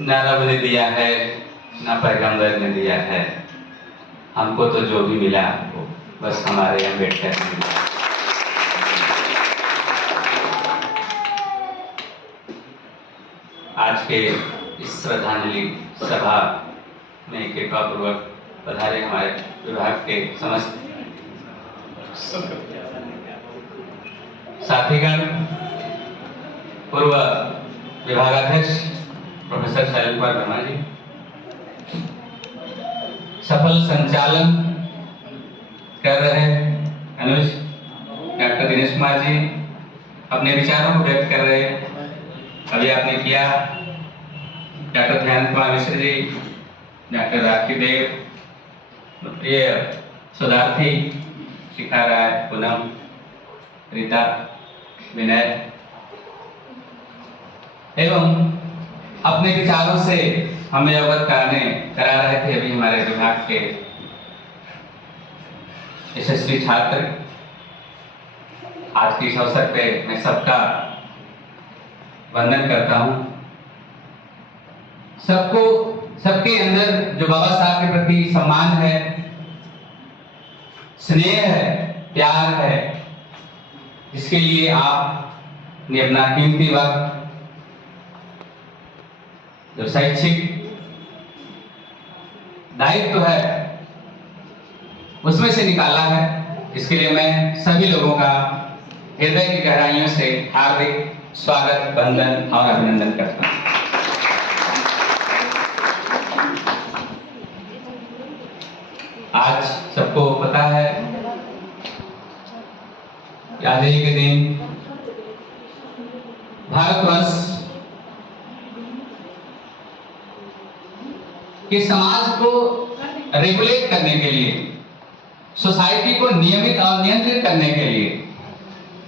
ना रब ने दिया है ना पैगंबर ने दिया है, हमको तो जो भी मिला वो बस हमारे अम्बेडकर ने मिला। आज के इस श्रद्धांजलि सभा में कृपा पूर्वक पधारे हमारे विभाग के समस्त साथीगण, पूर्व विभागाध्यक्ष प्रोफेसर शैलेंद्र कुमार वर्मा जी, सफल संचालन कर रहे अनुज डॉक्टर दिनेश कुमार जी, अपने विचारों को व्यक्त कर रहे अभी आपने किया डॉक्टर ध्यान कुमार मिश्र जी, डॉक्टर राखी देव, प्रिय शोधार्थी शिखा राय, पूनम, रीता, विनय एवं अपने विचारों से हमें अवगत करा रहे थे अभी हमारे विभाग के यशस्वी छात्र। आज के इस अवसर पे मैं सबका वंदन करता हूं। सबको, सबके अंदर जो बाबा साहब के प्रति सम्मान है, स्नेह है, प्यार है, इसके लिए आपने अपना कीमती वक्त जो शैक्षिक दायित्व है उसमें से निकाला है। इसके लिए मैं सभी लोगों का हृदय की गहराइयों से हार्दिक स्वागत, वंदन और अभिनंदन करता हूं। आज सबको पता है कि आजादी के दिन भारतवर्ष कि समाज को रेगुलेट करने के लिए, सोसाइटी को नियमित और नियंत्रित करने के लिए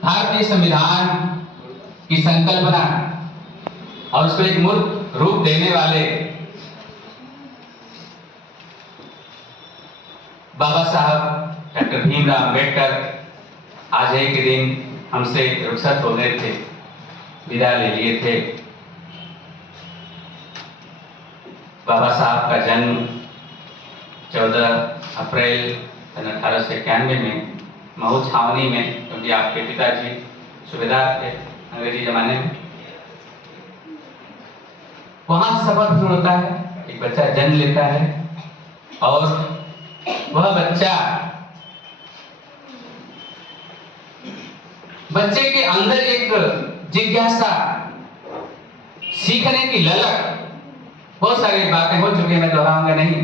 भारतीय संविधान की संकल्पना और उसको एक मूर्त रूप देने वाले बाबा साहब डॉक्टर भीमराव अम्बेडकर आज ही के दिन हमसे रुखसत हो गए थे, विदा ले लिए थे। बाबा साहब का जन्म 14 अप्रैल सन 1891 में महू छावनी में, क्योंकि आपके पिताजी सूबेदार थे अंग्रेजी जमाने में, वहां से सफर शुरू होता है। एक बच्चा जन्म लेता है और वह बच्चे के अंदर एक जिज्ञासा, सीखने की ललक, बहुत सारी बातें हो चुकी हैं, मैं दोहराऊंगा नहीं,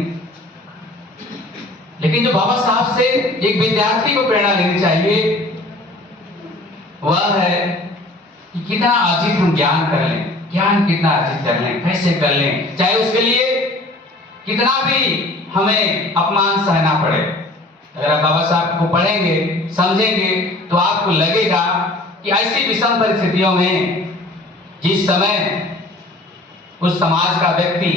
लेकिन जो बाबा साहब से एक विद्यार्थी को प्रेरणा लेनी चाहिए वह है कि कितना अर्जित हम ज्ञान कर लें, ज्ञान कितना अर्जित कर लें, कैसे कर लें, चाहे उसके लिए कितना भी हमें अपमान सहना पड़े। अगर आप बाबा साहब को पढ़ेंगे, समझेंगे, तो आपको लगेगा कि ऐसी विषम परिस्थितियों में जिस समय उस समाज का व्यक्ति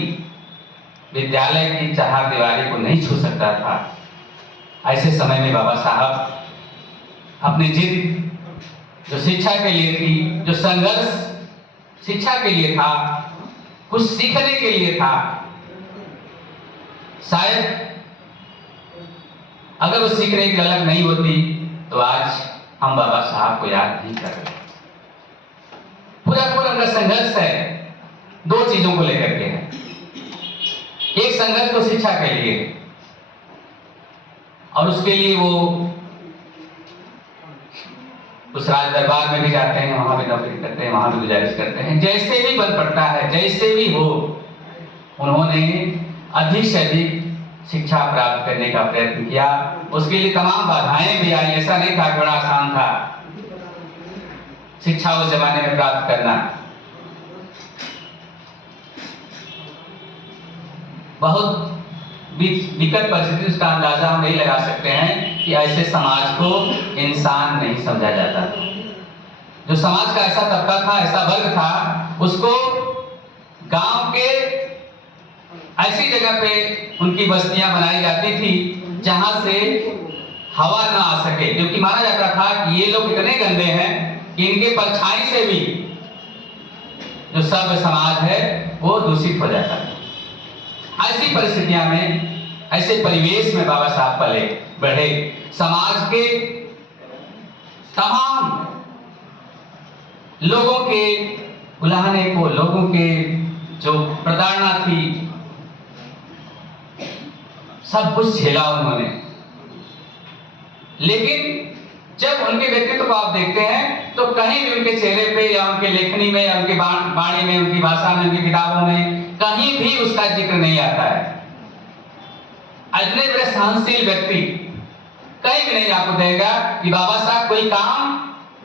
विद्यालय की चारदीवारी को नहीं छू सकता था, ऐसे समय में बाबा साहब अपनी जिद जो शिक्षा के लिए थी, जो संघर्ष शिक्षा के लिए था, कुछ सीखने के लिए था, शायद अगर वो सीखने की अलग नहीं होती तो आज हम बाबा साहब को याद नहीं कर रहे। पूरा उनका संघर्ष है, दो चीजों को लेकर के है। एक संघर्ष तो शिक्षा के लिए, और उसके लिए वो उस राज दरबार में भी जाते हैं, वहां भी नौकरी करते हैं, वहां भी गुजारिश करते हैं, जैसे भी बन पड़ता है, जैसे भी हो, उन्होंने अधिक से अधिक शिक्षा प्राप्त करने का प्रयत्न किया। उसके लिए तमाम बाधाएं भी आई, ऐसा नहीं था कि बड़ा आसान था शिक्षा उस जमाने में प्राप्त करना। बहुत विकट परिस्थिति, उसका अंदाजा हम नहीं लगा सकते हैं कि ऐसे समाज को इंसान नहीं समझा जाता। जो समाज का ऐसा तबका था, ऐसा वर्ग था, उसको गांव के ऐसी जगह पे उनकी बस्तियां बनाई जाती थी जहां से हवा ना आ सके, क्योंकि माना जाता था कि ये लोग इतने गंदे हैं कि इनके परछाई से भी जो सभ्य समाज है वो दूषित हो जाता है। ऐसी परिस्थितियां में, ऐसे परिवेश में बाबा साहब पले बढ़े। समाज के तमाम लोगों के उलाहने को, लोगों के जो प्रताड़ना थी, सब कुछ झेला उन्होंने। लेकिन जब उनके व्यक्तित्व को आप देखते हैं तो कहीं भी उनके चेहरे पे या उनके लेखनी में या उनकी वाणी में, उनकी भाषा में, उनकी किताबों में कहीं भी उसका जिक्र नहीं आता है। इतने बड़े सहनशील व्यक्ति कहीं भी नहीं आपको देगा कि बाबा साहब कोई काम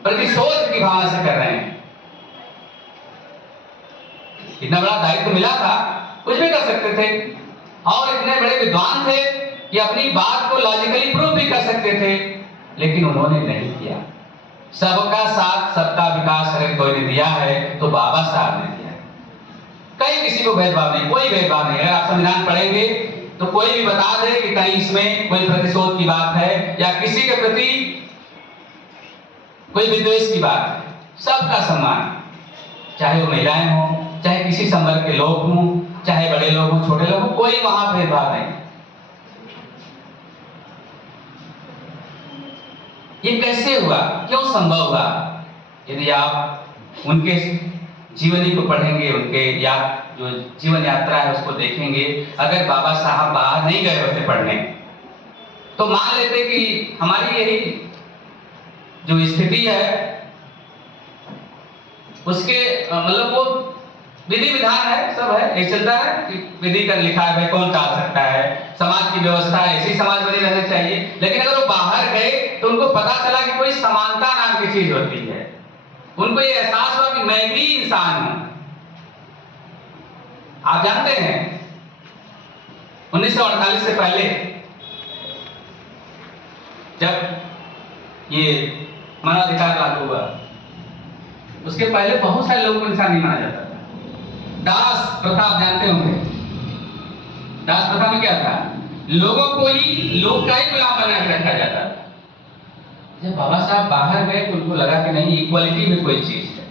प्रतिशोध की भावना से कर रहे हैं। इतना बड़ा दायित्व मिला था, कुछ भी कर सकते थे, और इतने बड़े विद्वान थे कि अपनी बात को लॉजिकली प्रूव भी कर सकते थे, लेकिन उन्होंने नहीं किया। सबका साथ सबका विकास अगर कोई ने दिया है तो बाबा साहब ने दिया है। कहीं किसी को भेदभाव नहीं, कोई भेदभाव नहीं। अगर आप संविधान पढ़ेंगे तो कोई भी बता दे कि कहीं इसमें कोई प्रतिशोध की बात है या किसी के प्रति कोई विद्वेष की बात है। सबका सम्मान, चाहे वो महिलाएं हों, चाहे किसी संवर्ग के लोग हों, चाहे बड़े लोग हों, छोटे लोग हों, कोई वहां भेदभाव नहीं। ये कैसे हुआ, क्यों संभव हुआ? यदि आप उनके जीवनी को पढ़ेंगे, उनके या जो जीवन यात्रा है उसको देखेंगे, अगर बाबा साहब बाहर नहीं गए होते पढ़ने तो मान लेते कि हमारी यही जो स्थिति है उसके मतलब वो विधि विधान है, सब है, ये चलता है कि विधि का लिखा है, भाई कौन टाल सकता है, समाज की व्यवस्था ऐसी समाज बनी रहना चाहिए। लेकिन अगर वो बाहर गए तो उनको पता चला कि कोई समानता नाम की चीज होती है। उनको ये एहसास हुआ कि मैं भी इंसान हूं। आप जानते हैं 1948 से पहले जब ये मानवाधिकार लागू हुआ, उसके पहले बहुत सारे लोगों को इंसान नहीं माना जाता था। दास प्रथा आप जानते होंगे। दास प्रथा में क्या था? लोगों को ही लोग का ही गुलाम बना के रखा जाता था। जब बाबा साहब बाहर गए तो उनको लगा कि नहीं, इक्वालिटी में कोई चीज है,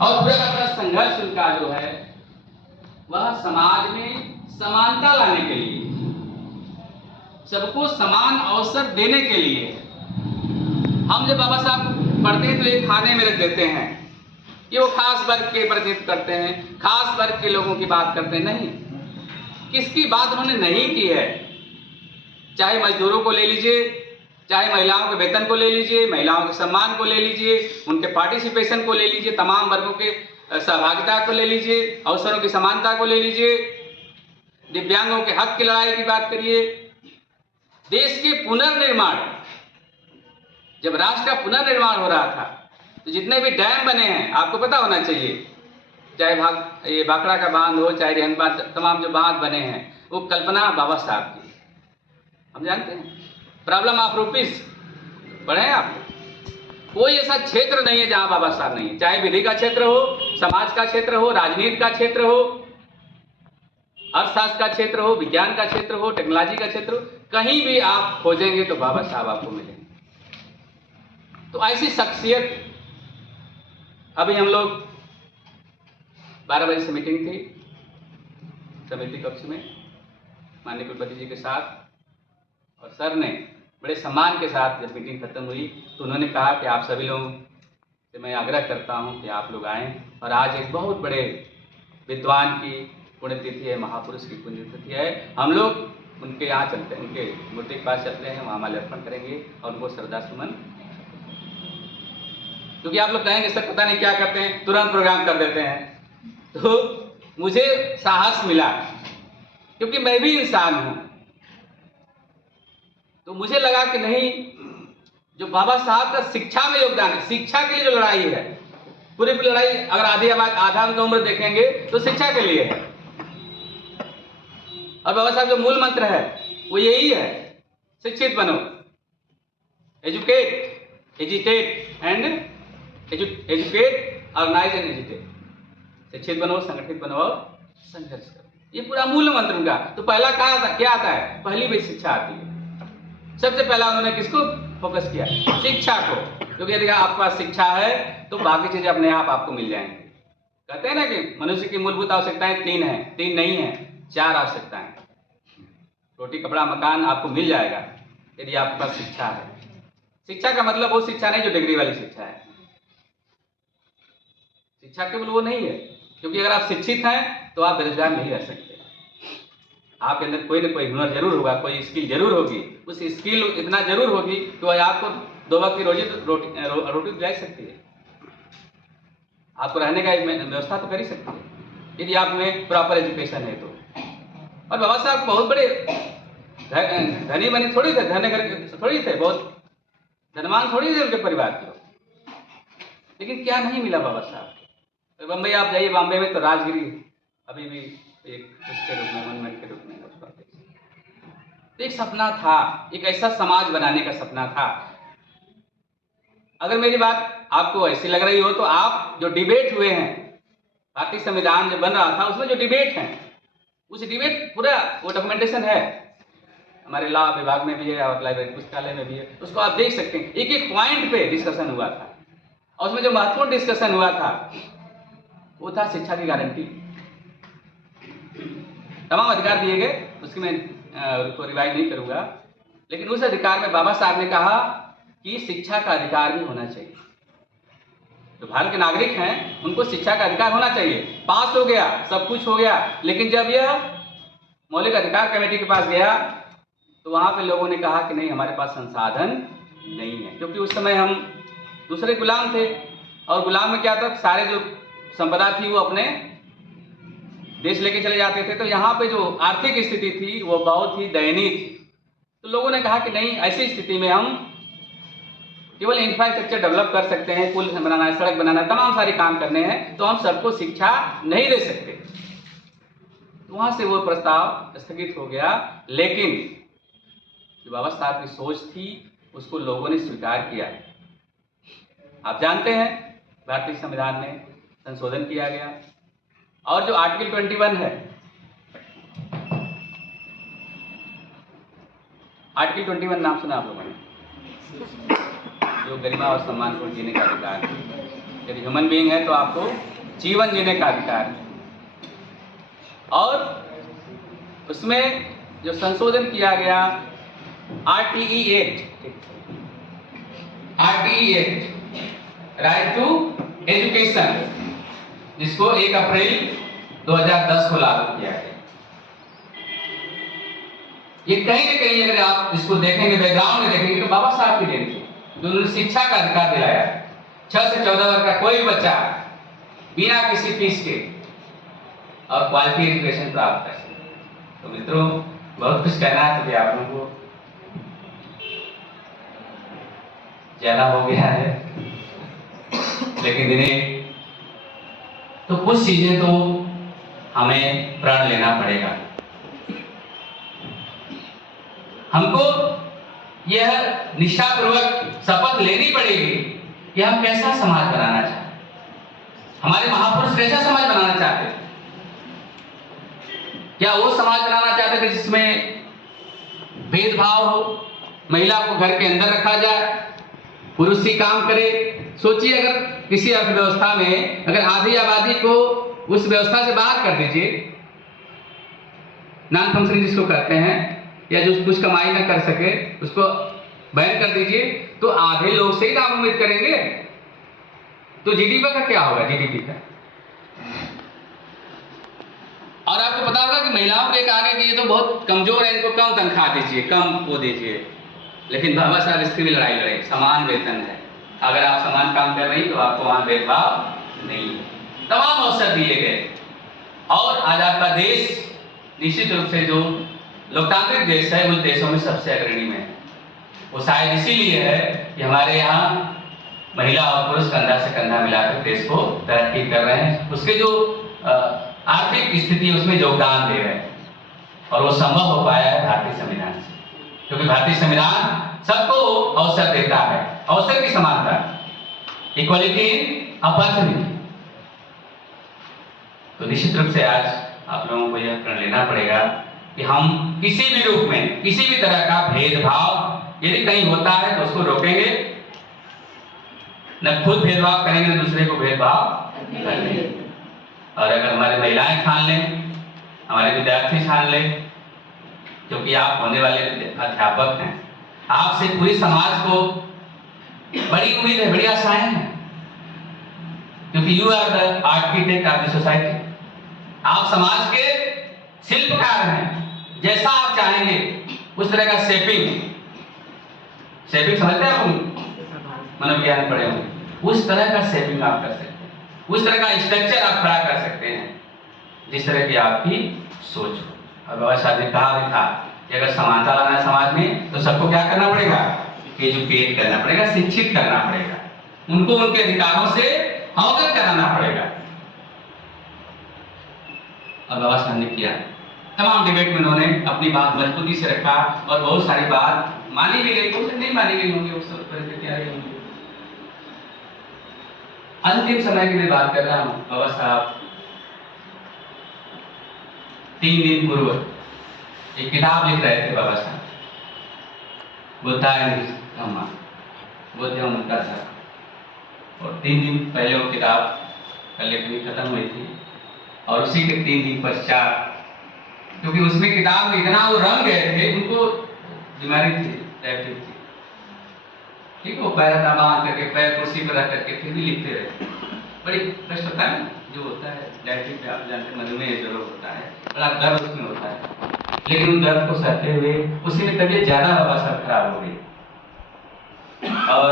और पूरा अपना संघर्ष उनका जो है वह समाज में समानता लाने के लिए, सबको समान अवसर देने के लिए। हम जब बाबा साहब पढ़ते हैं तो एक खाने में रख देते हैं कि वो खास वर्ग के प्रतिनिधित्व करते हैं, खास वर्ग के लोगों की बात करते हैं। नहीं, किसकी बात उन्होंने नहीं की है। चाहे मजदूरों को ले लीजिए, चाहे महिलाओं के वेतन को ले लीजिए, महिलाओं के सम्मान को ले लीजिए, उनके पार्टिसिपेशन को ले लीजिए, तमाम वर्गों के सहभागिता को ले लीजिए, अवसरों की समानता को ले लीजिए, दिव्यांगों के हक की लड़ाई की बात करिए, देश के पुनर्निर्माण, जब राष्ट्र का पुनर्निर्माण हो रहा था तो जितने भी डैम बने हैं आपको पता होना चाहिए, चाहे ये भाखड़ा का बांध हो, चाहे रेहन बांध, तमाम जो बांध बने हैं वो कल्पना बाबा साहब की। हम जानते हैं प्रॉब्लम ऑफ रूपीज पढ़े हैं आप? कोई ऐसा क्षेत्र नहीं है जहां बाबा साहब नहीं है, चाहे विधि का क्षेत्र हो, समाज का क्षेत्र हो, राजनीति का क्षेत्र हो, अर्थशास्त्र का क्षेत्र हो, विज्ञान का क्षेत्र हो, टेक्नोलॉजी का क्षेत्र हो, कहीं भी आप खोजेंगे तो बाबा साहब आपको मिलेंगे। तो ऐसी शख्सियत, अभी हम लोग 12 बजे से मीटिंग थी समिति कक्ष में माननीय कुलपति जी के साथ, और सर ने बड़े सम्मान के साथ जब मीटिंग खत्म हुई तो उन्होंने कहा कि आप सभी लोगों से मैं आग्रह करता हूं कि आप लोग आएं, और आज एक बहुत बड़े विद्वान की पुण्यतिथि है, महापुरुष की पुण्यतिथि है। हम लोग उनके यहाँ चलते हैं, उनके मूर्ति के पास चलते हैं, वहाँ माल्यार्पण करेंगे और उनको श्रद्धा सुमन, क्योंकि आप लोग कहेंगे सर पता नहीं क्या करते हैं, तुरंत प्रोग्राम कर देते हैं। तो मुझे साहस मिला क्योंकि मैं भी इंसान हूं, तो मुझे लगा कि नहीं, जो बाबा साहब का शिक्षा में योगदान है, शिक्षा के लिए जो लड़ाई है, पूरी लड़ाई अगर आधा उनका उम्र देखेंगे तो शिक्षा के लिए है। और बाबा साहब जो मूल मंत्र है वो यही है, शिक्षित बनो, educate, agitate and educate, organise and educate. शिक्षित बनो, संगठित बनो और संघर्ष करो, ये पूरा मूल मंत्र उनका। तो पहला क्या आता है? पहली भी शिक्षा आती है। सबसे पहला उन्होंने किसको फोकस किया? शिक्षा को, क्योंकि यदि आपके पास शिक्षा है तो बाकी चीजें अपने आप आपको मिल जाएंगी। कहते हैं ना कि मनुष्य की मूलभूत आवश्यकताएं 3 हैं, 3 नहीं है, 4 आवश्यकताएं। रोटी, कपड़ा, मकान आपको मिल जाएगा यदि आपके पास शिक्षा है। शिक्षा का मतलब वो शिक्षा नहीं जो डिग्री वाली शिक्षा है। शिक्षा केवल वो नहीं है, क्योंकि अगर आप शिक्षित हैं तो आप बेरोजगार नहीं रह सकते। आपके अंदर कोई ना कोई हुनर जरूर होगा, कोई स्किल जरूर होगी। उस स्किल इतना जरूर होगी कि वह आपको 2 वक्त की रोटी दिला सकती है, आपको रहने का व्यवस्था तो कर ही सकती है यदि आप में प्रॉपर एजुकेशन है तो। और बाबा साहब बहुत बड़े धनी बनी थोड़ी थे, धनी घर थोड़ी थे, बहुत धनवान थोड़ी थे उनके परिवार के लोग, लेकिन क्या नहीं मिला बाबा साहब को। बम्बई आप जाइए, बॉम्बे में तो राजगिरी अभी भी एक उसके रूप में, मोन्यूमेंट के रूप में तो एक सपना था, एक ऐसा समाज बनाने का सपना था। अगर मेरी बात आपको ऐसी लग रही हो तो आप जो डिबेट हुए हैं, भारतीय संविधान जो बन रहा था उसमें जो डिबेट हैं, उस डिबेट पूरा वो डॉक्यूमेंटेशन है, हमारे लॉ विभाग में भी है और लाइब्रेरी पुस्तकालय में भी है, उसको आप देख सकते हैं। एक एक पॉइंट पे डिस्कशन हुआ था और उसमें जो महत्वपूर्ण डिस्कशन हुआ था वो था शिक्षा की गारंटी। तमाम अधिकार दिए गए, उसकी मैं उसको रिवाइज नहीं करूंगा, लेकिन उस अधिकार में बाबा साहब ने कहा कि शिक्षा का अधिकार भी होना चाहिए। जो भारत के नागरिक हैं उनको शिक्षा का अधिकार होना चाहिए। पास हो गया, सब कुछ हो गया, लेकिन जब यह मौलिक अधिकार कमेटी के पास गया तो वहां पे लोगों ने कहा कि नहीं, हमारे पास संसाधन नहीं है, क्योंकि उस समय हम दूसरे गुलाम थे और गुलाम में क्या था, सारे जो संपदा थी वो अपने देश लेके चले जाते थे। तो यहाँ पे जो आर्थिक स्थिति थी वो बहुत ही दयनीय थी। तो लोगों ने कहा कि नहीं, ऐसी स्थिति में हम केवल इंफ्रास्ट्रक्चर डेवलप कर सकते हैं, पुल बनाना है, सड़क बनाना है, तमाम सारे काम करने हैं, तो हम सबको शिक्षा नहीं दे सकते। तो वहां से वो प्रस्ताव स्थगित हो गया, लेकिन जो बाबा साहब की सोच थी उसको लोगों ने स्वीकार किया। आप जानते हैं भारतीय संविधान में संशोधन किया गया और जो आर्टिकल 21 है, आर्टिकल 21 नाम सुना आप लोगों ने, जो गरिमा और सम्मान को जीने का अधिकार है। यदि ह्यूमन बीइंग है तो आपको जीवन जीने का अधिकार है। और उसमें जो संशोधन किया गया RTE act, right to education, जिसको 1 अप्रैल 2010 को लागू किया गया। ये कहीं ना कहीं अगर आप इसको देखेंगे, बैकग्राउंड में देखेंगे तो बाबा साहब की देन थी, जो उन्होंने शिक्षा का अधिकार दिलाया। 6 से 14 वर्ष का कोई भी बच्चा बिना किसी फीस के और क्वालिटी एजुकेशन प्राप्त कर सके। तो मित्रों, बहुत कुछ कहना है, तो भी आप लोगों को ज्यादा हो गया है, लेकिन इन्हें तो कुछ चीजें तो हमें प्रण लेना पड़ेगा। हमको यह निष्ठापूर्वक शपथ लेनी पड़ेगी कि हम कैसा समाज बनाना चाहते हैं, हमारे महापुरुष कैसा समाज बनाना चाहते हैं। क्या वो समाज बनाना चाहते थे जिसमें भेदभाव हो, महिला को घर के अंदर रखा जाए, पुरुष ही काम करे? सोचिए, अगर किसी अर्थव्यवस्था में अगर आधी आबादी को उस व्यवस्था से बाहर कर दीजिए, नॉन फंक्शनिंग जिसको कहते हैं, या जो कुछ कमाई न कर सके उसको बैन कर दीजिए, तो आधे लोग से ही आप उम्मीद करेंगे, तो जीडीपी का क्या होगा? जीडीपी का। और आपको पता होगा कि महिलाओं को एक आगे कि ये तो बहुत कमजोर है, इनको कम तनख्वाह दीजिए, कम वो दीजिए, लेकिन बाबा साहब इसकी भी लड़ाई लड़े, समान वेतन है। अगर आप समान काम कर रही तो आपको वहां भेदभाव नहीं है, तमाम अवसर दिए गए। और आज आपका देश निश्चित रूप से जो लोकतांत्रिक देश है उस देशों में सबसे अग्रणी में है। वो शायद इसीलिए है कि हमारे यहाँ महिला और पुरुष कंधा से कंधा मिलाकर देश को तरक्की कर रहे हैं, उसके जो आर्थिक स्थिति उसमें योगदान दे रहे हैं, और वो संभव हो पाया है भारतीय संविधान से, क्योंकि भारतीय संविधान सबको अवसर देता है, अवसर की समानता, इक्वालिटी इन अपॉर्चुनिटी। तो निश्चित रूप से आज आप लोगों को यह प्रण लेना पड़ेगा कि हम किसी भी रूप में, किसी भी तरह का भेदभाव यदि कहीं होता है तो उसको रोकेंगे, न खुद भेदभाव करेंगे न दूसरे को भेदभाव करेंगे। और अगर हमारी महिलाएं ठान लें, हमारे विद्यार्थी ठान लें, क्योंकि आप होने वाले अध्यापक हैं, आपसे पूरी समाज को बड़ी उम्मीद है, बड़ी आशाएं हैं, क्योंकि you are the architect of the society. आप समाज के शिल्पकार हैं। जैसा आप चाहेंगे उस तरह का शेपिंग समझते हैं आप, मनोविज्ञान पढ़े होंगे, उस तरह का शेपिंग आप कर सकते हैं, उस तरह का स्ट्रक्चर आप खड़ा कर सकते हैं जिस तरह की आपकी सोच हो। और बाबा साहब ने कहा भी था कि अगर समानता लाना है समाज में तो सबको क्या करना पड़ेगा, एजुकेट करना पड़ेगा, शिक्षित करना पड़ेगा, उनको उनके अधिकारों से अवगत कराना पड़ेगा। और बाबा साहब ने किया, तमाम डिबेट में उन्होंने अपनी बात मजबूती से रखा और बहुत सारी बात मानी भी गई, कुछ नहीं मानी गई होंगी, उस परिस्थितियां रही होंगी। अंतिम समय की मैं बात कर रहा हूं। बाबा साहब 3 दिन पूर्व एक किताब लिख रहे थे बाबा साहब, बुद्धाय धम्मा, बुद्ध एवं उनका धर्म। और 3 दिन पहले वो किताब का लेखनी खत्म हुई थी और उसी के 3 दिन पश्चात, क्योंकि उसमें किताब में इतना वो रंग गए थे, उनको बीमारी थी, डायबिटीज थी, ठीक है, वो पैर बांध करके, पैर कुर्सी पर रख करके फिर भी लिखते रहे। बड़ी कष्ट होता है जो होता है डायबिटीज पे, आप जानते हैं, मधुमेह जो रोग होता है, बड़ा दर्द उसमें होता है, लेकिन उन दर्द को सहते हुए उसी में तबीयत ज्यादा बाबा साहब खराब हो गई। और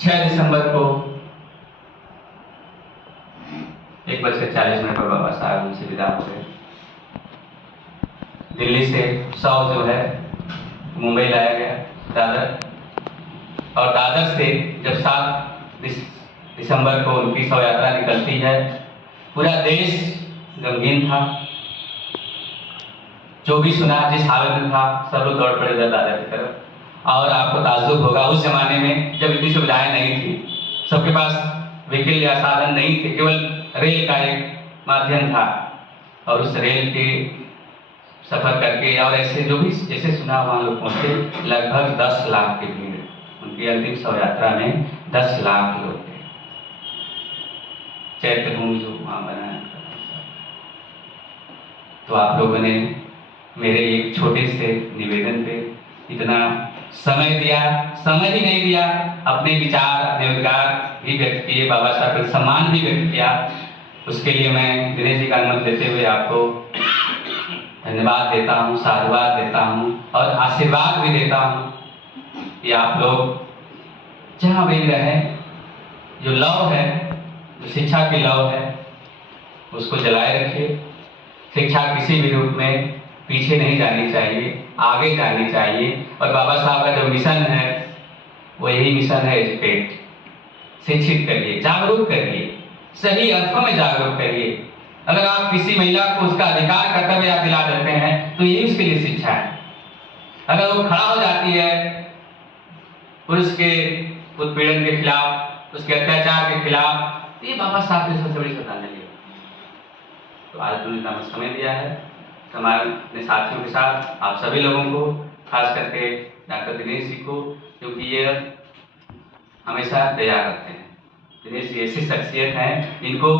6 दिसंबर को 1:40 पर बाबा साहब उनसे विदा हो गए। दिल्ली से 100 जो है मुंबई लाया गया, दादर, और दादर से जब 7 दिसंबर को उनकी शव यात्रा निकलती है, पूरा देश गमगीन था। जो भी सुना, जिस हालत में था, सब लोग दौड़ पड़े दादर की तरफ। और आपको ताज्जुब होगा, उस जमाने में जब इतनी सुविधाएं नहीं थी, सबके पास व्हीकल या साधन नहीं थे, केवल रेल का एक माध्यम था, और उस रेल के सफर करके और ऐसे जो भी जैसे सुना वहां लोग पहुंचे, लगभग 10 लाख की भीड़ उनकी अंतिम शव यात्रा में, 10 लाख लोग थे। चैत्य भूमि जो वहां बना है, तो आप लोगों ने मेरे एक छोटे से निवेदन पे इतना समय दिया, समय ही नहीं दिया, अपने विचार, अपने उद्गार भी व्यक्त किए, बाबा साहब का सम्मान भी व्यक्त किया। उसके लिए मैं दिनेश जी का अनुमति देते हुए आपको धन्यवाद देता हूँ, साधुवाद देता हूँ और आशीर्वाद भी देता हूँ कि आप लोग जहाँ भी रहें, जो लव है, जो शिक्षा की लव है, उसको जलाए रखिए। शिक्षा किसी भी रूप में पीछे नहीं जानी चाहिए, आगे जानी चाहिए। और बाबा साहब का जो मिशन है वो यही मिशन है, एजुकेट, शिक्षित करिए, जागरूक करिए, सही अर्थों में जागरूक करिए। अगर आप किसी महिला को उसका अधिकार कर्तव्य याद दिला देते हैं तो यही उसके लिए शिक्षा है। अगर वो खड़ा हो जाती है पुरुष के उत्पीड़न के खिलाफ, उसके अत्याचार के खिलाफ, तो ये बाबा साहब की सबसे बड़ी श्रद्धांजलि है। तो आज उन्होंने समय दिया है हमारे साथियों के साथ, आप सभी लोगों को, खास करके डॉक्टर दिनेश जी को, क्योंकि ये हमेशा तैयार रहते हैं। दिनेश जी ऐसी शख्सियत हैं, इनको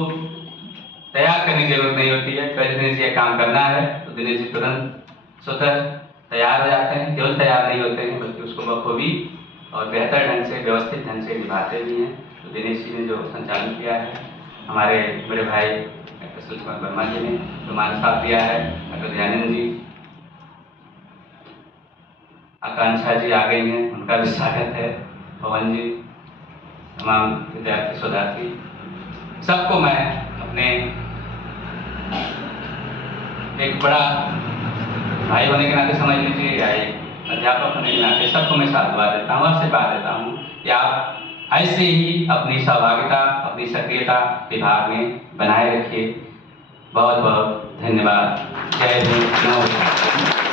तैयार करने की जरूरत नहीं होती है। कल दिनेश जी काम करना है तो दिनेश जी तुरंत स्वतः तैयार हो जाते हैं। केवल तैयार नहीं होते हैं बल्कि उसको बखूबी और बेहतर ढंग से, व्यवस्थित ढंग से निभाते भी हैं। तो दिनेश जी ने जो संचालन किया है, हमारे बड़े भाई डॉक्टर सुशील कुमार वर्मा जी ने जो मान साथ दिया है, डॉक्टर दयानंद जी, आकांक्षा जी आ गई हैं, उनका भी स्वागत है, पवन जी, तमाम विद्यार्थी शोधार्थी, सबको मैं अपने एक बड़ा भाई होने के नाते समझ लीजिए या एक अध्यापक होने के नाते सबको मैं साधुवाद देता हूँ, आशीर्वाद देता हूँ कि आप ऐसे ही अपनी सहभागिता, अपनी सक्रियता विभाग में बनाए रखिए। बहुत बहुत धन्यवाद। जय हिंद, नमस्कार।